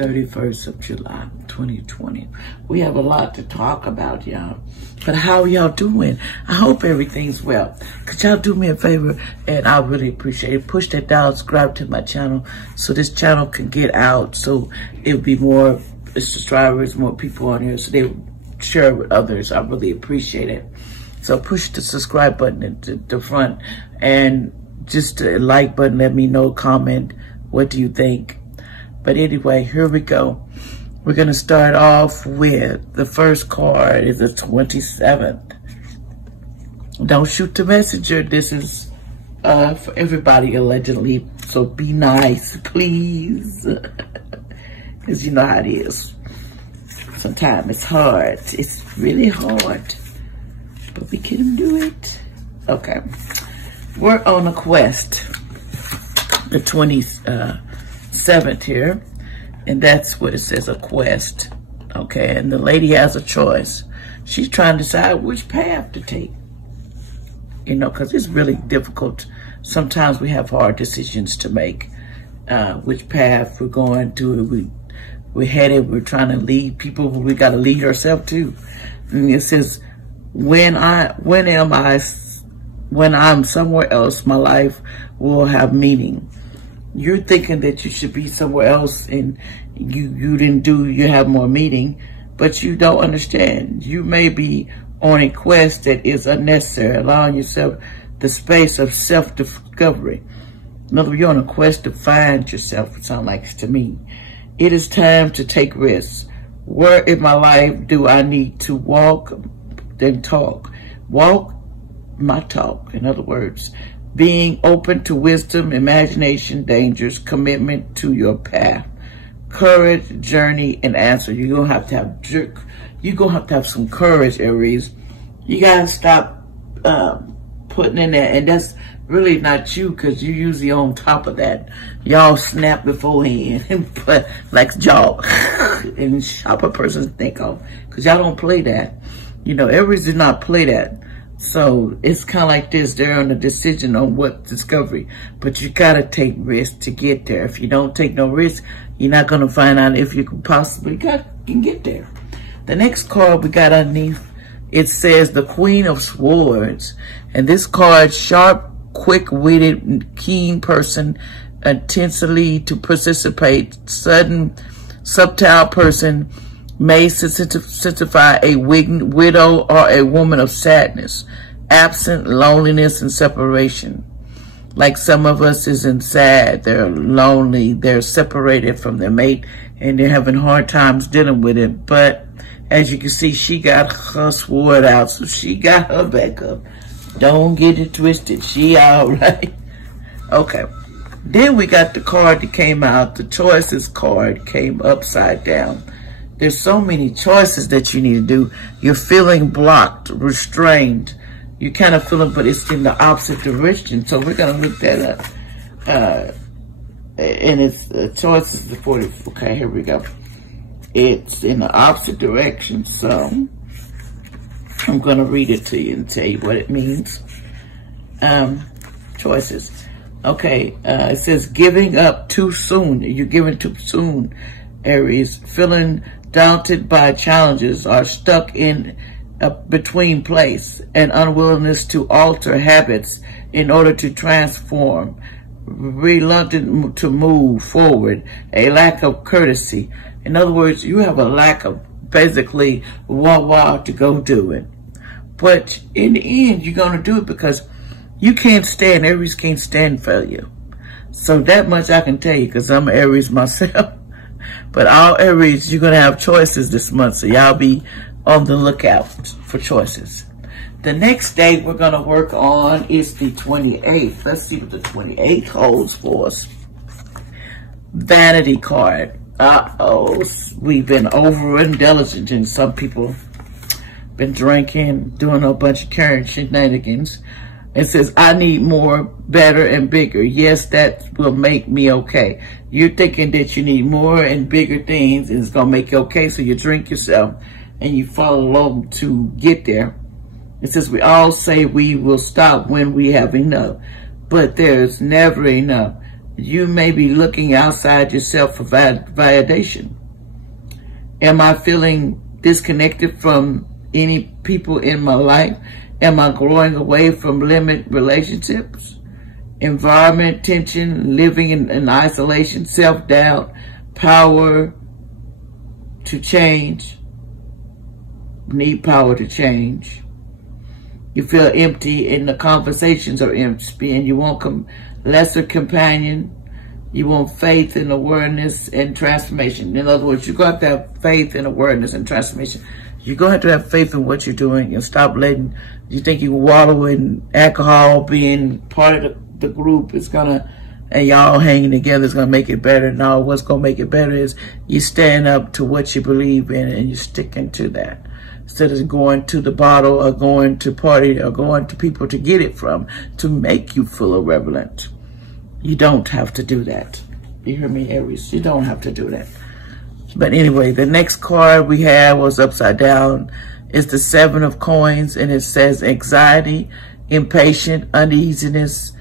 31st of July, 2020. We have a lot to talk about, y'all. But how y'all doing? I hope everything's well. Could y'all do me a favor? And I really appreciate it. Push that down, subscribe to my channel so this channel can get out. So it'll be more subscribers, more people on here. So they share it with others. I really appreciate it. So push the subscribe button at the front and just a like button. Let me know, comment. What do you think? But anyway, here we go. We're going to start off with the first card is the 27th. Don't shoot the messenger. This is for everybody allegedly. So be nice, please. Because you know how it is. Sometimes it's hard. It's really hard. But we can do it. Okay. We're on a quest. The 27th here. And that's what it says, a quest. Okay, and the lady has a choice. She's trying to decide which path to take. You know, because it's really difficult. Sometimes we have hard decisions to make. Which path we're going to. We're headed, we're trying to lead people, but we got to lead ourselves too. And it says, when I'm somewhere else, my life will have meaning. You're thinking that you should be somewhere else and you have more meaning, but you don't understand. You may be on a quest that is unnecessary, allowing yourself the space of self-discovery. In other words, you're on a quest to find yourself, it sounds like to me. It is time to take risks. Where in my life do I need to walk, then talk? Walk my talk, in other words. Being open to wisdom, imagination, dangers, commitment to your path, courage, journey, and answer. You're gonna have to have some courage, Aries. You gotta stop putting in that, and that's really not you, because you're usually on top of that. Y'all snap beforehand, but like y'all and shop a person think of, because y'all don't play that. You know, Aries did not play that. So it's kind of like this. They're on a decision on what discovery, but you got to take risks to get there. If you don't take no risk, you're not going to find out if you can possibly can get there. The next card we got underneath, it says the Queen of Swords. And this card, sharp, quick-witted, keen person, intensely to participate, sudden, subtle person, may signify a widow or a woman of sadness, absent, loneliness, and separation. Like some of us isn't sad, they're lonely, they're separated from their mate, and they're having hard times dealing with it. But as you can see, she got her sword out, so she got her back up. Don't get it twisted, she all right. Okay, then we got the card that came out, the choices card came upside down. There's so many choices that you need to do. You're feeling blocked, restrained. You kind of feel it, but it's in the opposite direction. So we're going to look that up. And it's choices the 40. Okay, here we go. It's in the opposite direction. So I'm going to read it to you and tell you what it means. Choices. Okay, it says giving up too soon. You're giving too soon, Aries. Feeling daunted by challenges, or stuck in a between place, an unwillingness to alter habits in order to transform, reluctant to move forward, a lack of courtesy. In other words, you have a lack of basically wow to go do it. But in the end, you're going to do it because you can't stand, Aries can't stand failure. So that much I can tell you, because I'm an Aries myself. But all Aries, you're going to have choices this month, so y'all be on the lookout for choices. The next day we're going to work on is the 28th. Let's see what the 28th holds for us. Vanity card. Uh-oh, we've been over-indulgent, and some people been drinking, doing a bunch of current shenanigans. It says, I need more, better, and bigger. Yes, that will make me okay. You're thinking that you need more and bigger things, and it's going to make you okay, so you drink yourself, and you follow along to get there. It says, we all say we will stop when we have enough, but there's never enough. You may be looking outside yourself for validation. Am I feeling disconnected from any people in my life? Am I growing away from limited relationships? Environment, tension, living in isolation, self-doubt, power to change. Need power to change. You feel empty and the conversations are empty and you want lesser companion. You want faith and awareness and transformation. In other words, you're going to have faith and awareness and transformation. You're going to have faith in what you're doing and stop letting you think you wallow in alcohol. Being part of the group is going to, and y'all hanging together is going to make it better. No, what's going to make it better is you stand up to what you believe in and you're sticking to that. Instead of going to the bottle or going to party or going to people to get it from, to make you feel irrelevant. You don't have to do that. You hear me, Aries? You don't have to do that. But anyway, the next card we had was upside down. It's the 7 of coins, and it says anxiety, impatient, uneasiness,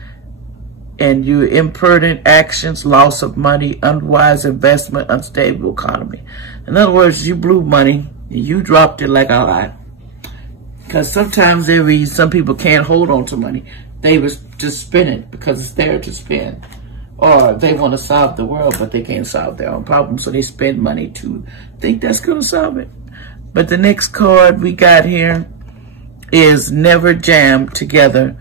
and your imprudent actions, loss of money, unwise investment, unstable economy. In other words, you blew money. You dropped it like a lot. Because sometimes, Aries, some people can't hold on to money. They just spend it because it's there to spend. Or they want to solve the world, but they can't solve their own problems, so they spend money to think that's going to solve it. But the next card we got here is never jam together,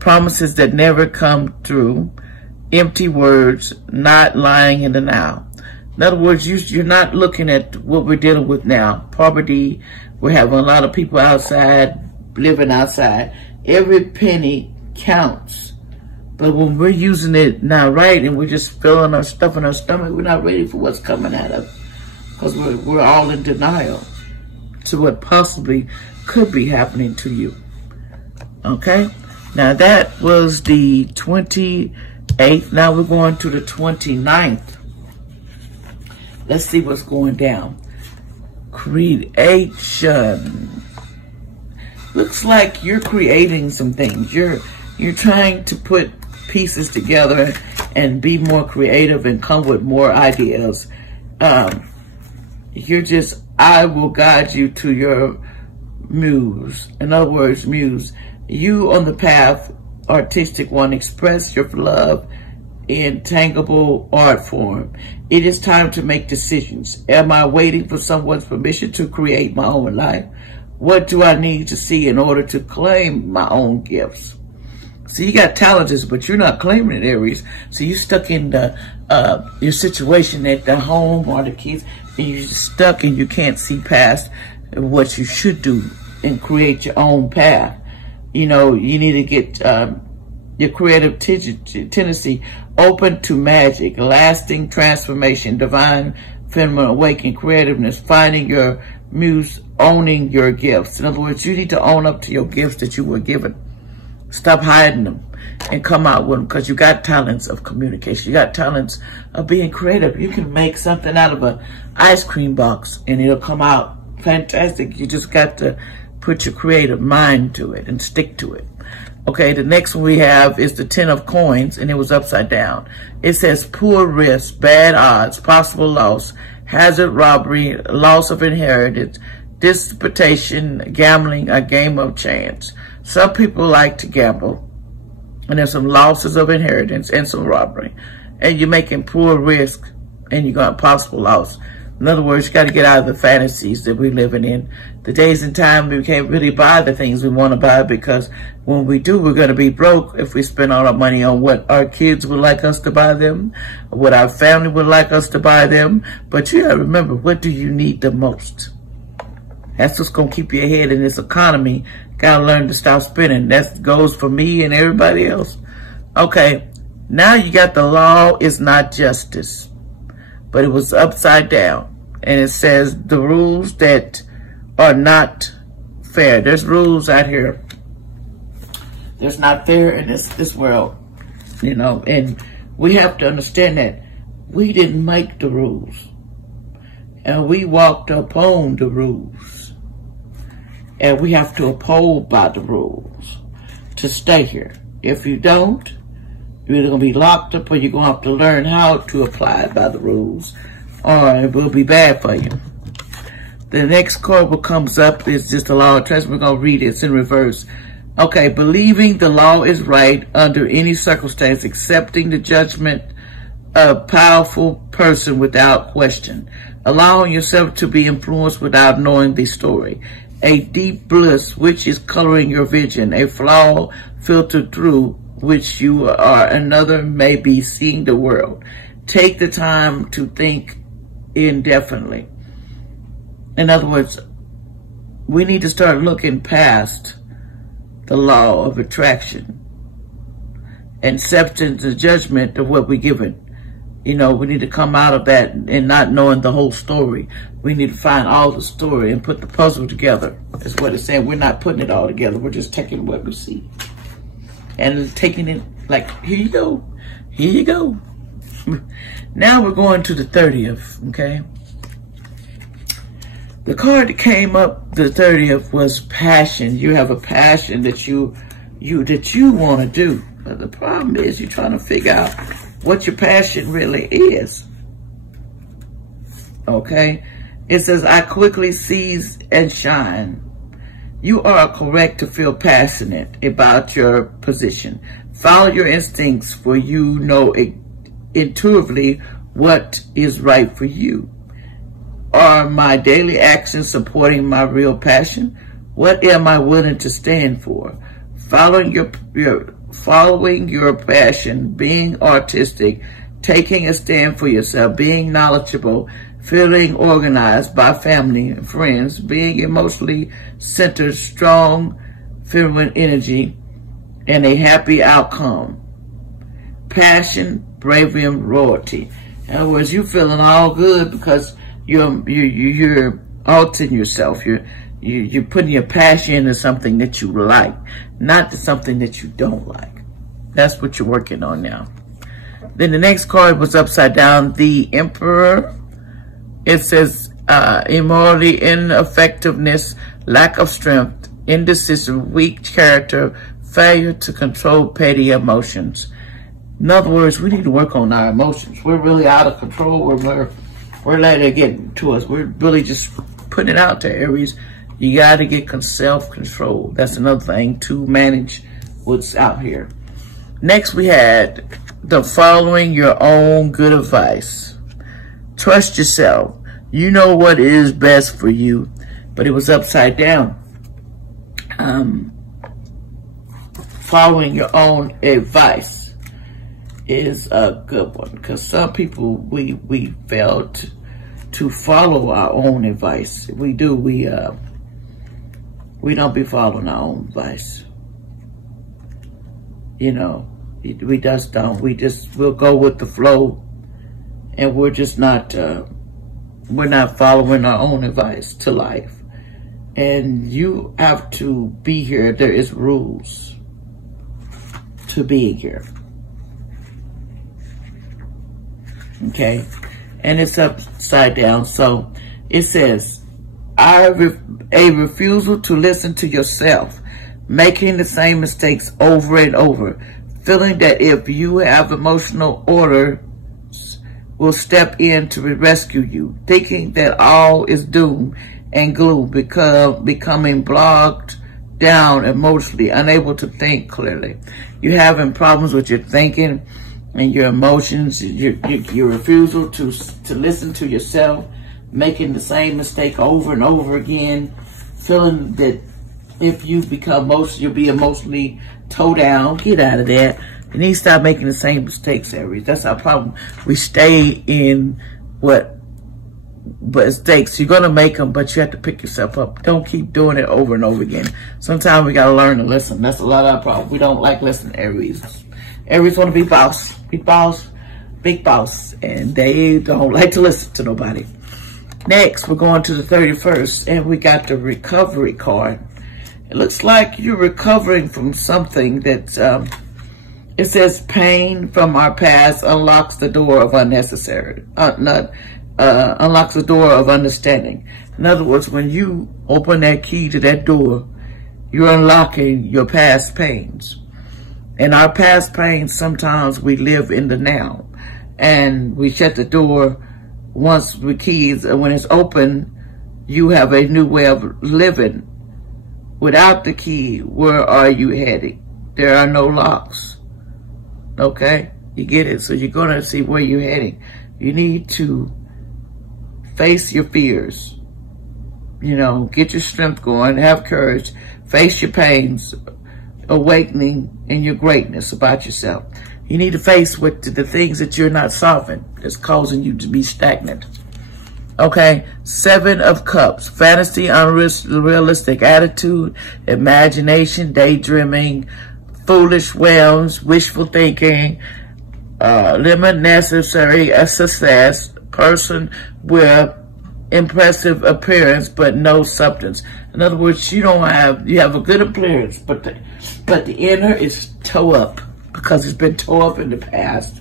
promises that never come through, empty words, not lying in the now. In other words, you're not looking at what we're dealing with now. Poverty, we're having a lot of people outside, living outside. Every penny counts. But when we're using it not right and we're just filling our stuff in our stomach, we're not ready for what's coming at us. Because we're all in denial to what possibly could be happening to you. Okay? Now that was the 28th. Now we're going to the 29th. Let's see what's going down. Creation. Looks like you're creating some things. You're trying to put pieces together and be more creative and come with more ideas. I will guide you to your muse. In other words, muse. You on the path, artistic one, express your love in tangible art form. It is time to make decisions. Am I waiting for someone's permission to create my own life? What do I need to see in order to claim my own gifts? So you got talents, but you're not claiming it, Aries. So you're stuck in your situation at the home or the kids, and you're stuck and you can't see past what you should do and create your own path. You know, you need to get your creative tendency open to magic, lasting transformation, divine feminine awakening, creativeness, finding your muse, owning your gifts. In other words, you need to own up to your gifts that you were given. Stop hiding them and come out with them, because you got talents of communication. You got talents of being creative. You can make something out of an ice cream box and it'll come out fantastic. You just got to put your creative mind to it and stick to it. Okay, the next one we have is the 10 of coins, and it was upside down. It says poor risk, bad odds, possible loss, hazard, robbery, loss of inheritance, disputation, gambling, a game of chance. Some people like to gamble, and there's some losses of inheritance and some robbery. And you're making poor risk, and you're going to possible loss. In other words, you got to get out of the fantasies that we're living in. The days and time we can't really buy the things we want to buy, because when we do, we're going to be broke if we spend all our money on what our kids would like us to buy them, what our family would like us to buy them. But you got to remember, what do you need the most? That's what's going to keep you ahead in this economy. Got to learn to stop spending. That goes for me and everybody else. Okay, now you got the law is not justice, but it was upside down. And it says the rules that are not fair. There's rules out here. There's not fair in this world, you know, and we have to understand that we didn't make the rules, and we walked upon the rules, and we have to uphold by the rules to stay here. If you don't, You're either going to be locked up or you're going to have to learn how to apply it by the rules, or it will be bad for you. The next card that comes up is just the law of attraction. We're going to read it. It's in reverse. Okay, believing the law is right under any circumstance, accepting the judgment of a powerful person without question, allowing yourself to be influenced without knowing the story, a deep bliss which is coloring your vision, a flaw filtered through which you are another may be seeing the world. Take the time to think indefinitely. In other words, we need to start looking past the law of attraction and accepting the judgment of what we're given. You know, we need to come out of that and not knowing the whole story. We need to find all the story and put the puzzle together. That's what it's saying. We're not putting it all together. We're just taking what we see and taking it like, here you go. Here you go. Now we're going to the 30th, okay? The card that came up, the 30th, was passion. You have a passion that you want to do. But the problem is you're trying to figure out what your passion really is. Okay? It says, I quickly seize and shine. You are correct to feel passionate about your position. Follow your instincts, for you know intuitively what is right for you. Are my daily actions supporting my real passion? What am I willing to stand for? Following your passion, being artistic, taking a stand for yourself, being knowledgeable, feeling organized by family and friends, being emotionally centered, strong, feminine energy, and a happy outcome. Passion, bravery, and royalty. In other words, you're feeling all good because you're altering yourself. You're putting your passion into something that you like, not to something that you don't like. That's what you're working on now. Then the next card was upside down, the Emperor. It says immorality, ineffectiveness, lack of strength, indecision, weak character, failure to control petty emotions. In other words, we need to work on our emotions. We're really out of control. We're letting it get to us. We're really just putting it out there, Aries. You got to get self-control. That's another thing to manage what's out here. Next, we had the following your own good advice. Trust yourself. You know what is best for you. But it was upside down. Following your own advice is a good one, because some people, we fail to follow our own advice. We do. We don't be following our own advice. You know, we just don't. We'll go with the flow, and we're just not, we're not following our own advice to life. And you have to be here. There is rules to being here. Okay? And it's upside down. So it says, a refusal to listen to yourself, making the same mistakes over and over, feeling that if you have emotional orders will step in to rescue you, thinking that all is doom and gloom, becoming bogged down emotionally, unable to think clearly. You're having problems with your thinking and your emotions, your refusal to listen to yourself, making the same mistake over and over again, feeling that if you become emotional, you'll be emotionally towed down. Get out of that. You need to stop making the same mistakes, Aries. That's our problem. We stay in mistakes. You're going to make them, but you have to pick yourself up. Don't keep doing it over and over again. Sometimes we got to learn to listen. That's a lot of our problem. We don't like listening, Aries. Aries want to be boss. Big boss. Big boss. And they don't like to listen to nobody. Next, we're going to the 31st, and we got the recovery card. It looks like you're recovering from something that's, it says pain from our past unlocks the door of unlocks the door of understanding. In other words, when you open that key to that door, you're unlocking your past pains. In our past pain, sometimes we live in the now. And we shut the door once the keys, and when it's open, you have a new way of living. Without the key, where are you heading? There are no locks. Okay? You get it? So you're going to see where you're heading. You need to face your fears. You know, get your strength going, have courage, face your pains, awakening in your greatness about yourself. You need to face with the things that you're not solving that's causing you to be stagnant. Okay, 7 of Cups, fantasy, unrealistic attitude, imagination, daydreaming, foolish whims, wishful thinking, limit necessary success, person with impressive appearance but no substance. In other words, you have a good appearance, but the inner is toe up because it's been toe up in the past,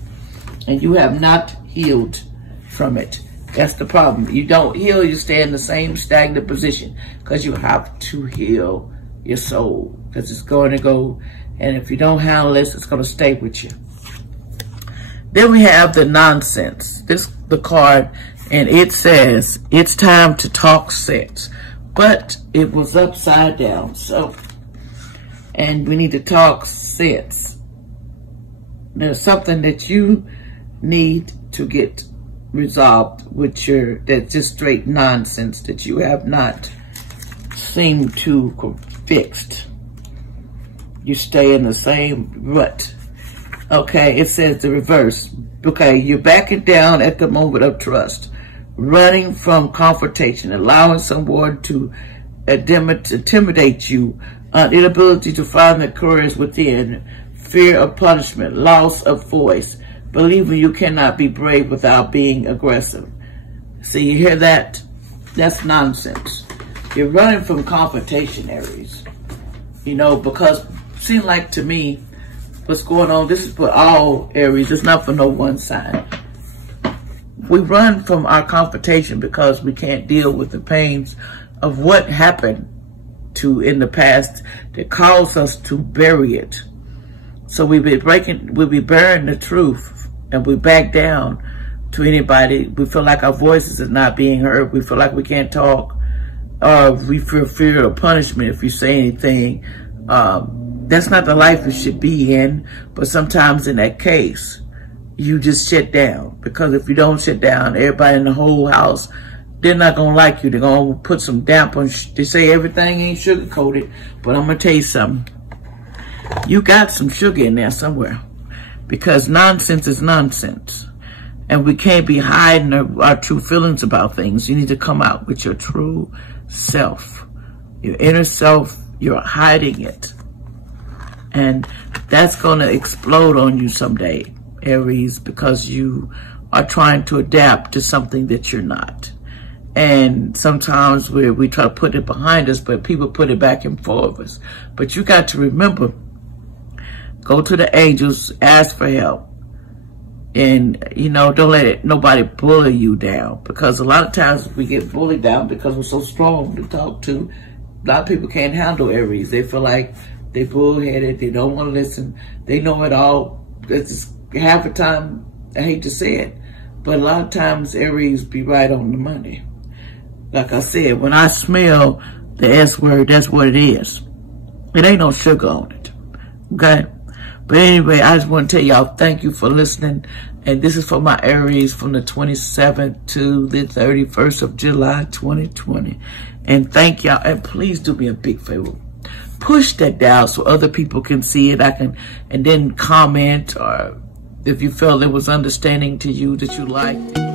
and you have not healed from it. That's the problem. You don't heal, you stay in the same stagnant position because you have to heal your soul, because it's going to go, and if you don't handle this, it's going to stay with you. Then we have the nonsense. The card, and it says, it's time to talk sense. But it was upside down, so, and we need to talk sense. There's something that you need to get resolved with that's just straight nonsense that you have not seemed to fixed. You stay in the same rut. Okay, it says the reverse. Okay, you're backing down at the moment of trust, running from confrontation, allowing someone to intimidate you, inability to find the courage within, fear of punishment, loss of voice, believing you cannot be brave without being aggressive. See, you hear that? That's nonsense. You're running from confrontation, Aries. You know, because it seems like to me, what's going on, this is for all Aries, it's not for no one sign. We run from our confrontation because we can't deal with the pains of what happened in the past that caused us to bury it. So we'll be burying the truth, and we back down to anybody. We feel like our voices are not being heard. We feel like we can't talk. We feel fear of punishment if you say anything. That's not the life you should be in, but sometimes in that case, you just shut down. Because if you don't shut down, everybody in the whole house, they're not going to like you. They're going to put some damp on. They say everything ain't sugar-coated, but I'm going to tell you something. You got some sugar in there somewhere, because nonsense is nonsense. And we can't be hiding our true feelings about things. You need to come out with your true self. Your inner self, you're hiding it. And that's going to explode on you someday, Aries, because you are trying to adapt to something that you're not. And sometimes we try to put it behind us, but people put it back in front of us. But you got to remember, go to the angels, ask for help. And, you know, don't let nobody bully you down. Because a lot of times we get bullied down because we're so strong to talk to. A lot of people can't handle Aries. They feel like they're bullheaded. They don't want to listen. They know it all. It's just half the time, I hate to say it, but a lot of times Aries be right on the money. Like I said, when I smell the S word, that's what it is. It ain't no sugar on it. Okay? But anyway, I just want to tell y'all thank you for listening. And this is for my Aries from the 27th to the 31st of July, 2020. And thank y'all. And please do me a big favor. Push that down so other people can see it. And then comment, or if you felt it was understanding to you that you liked it.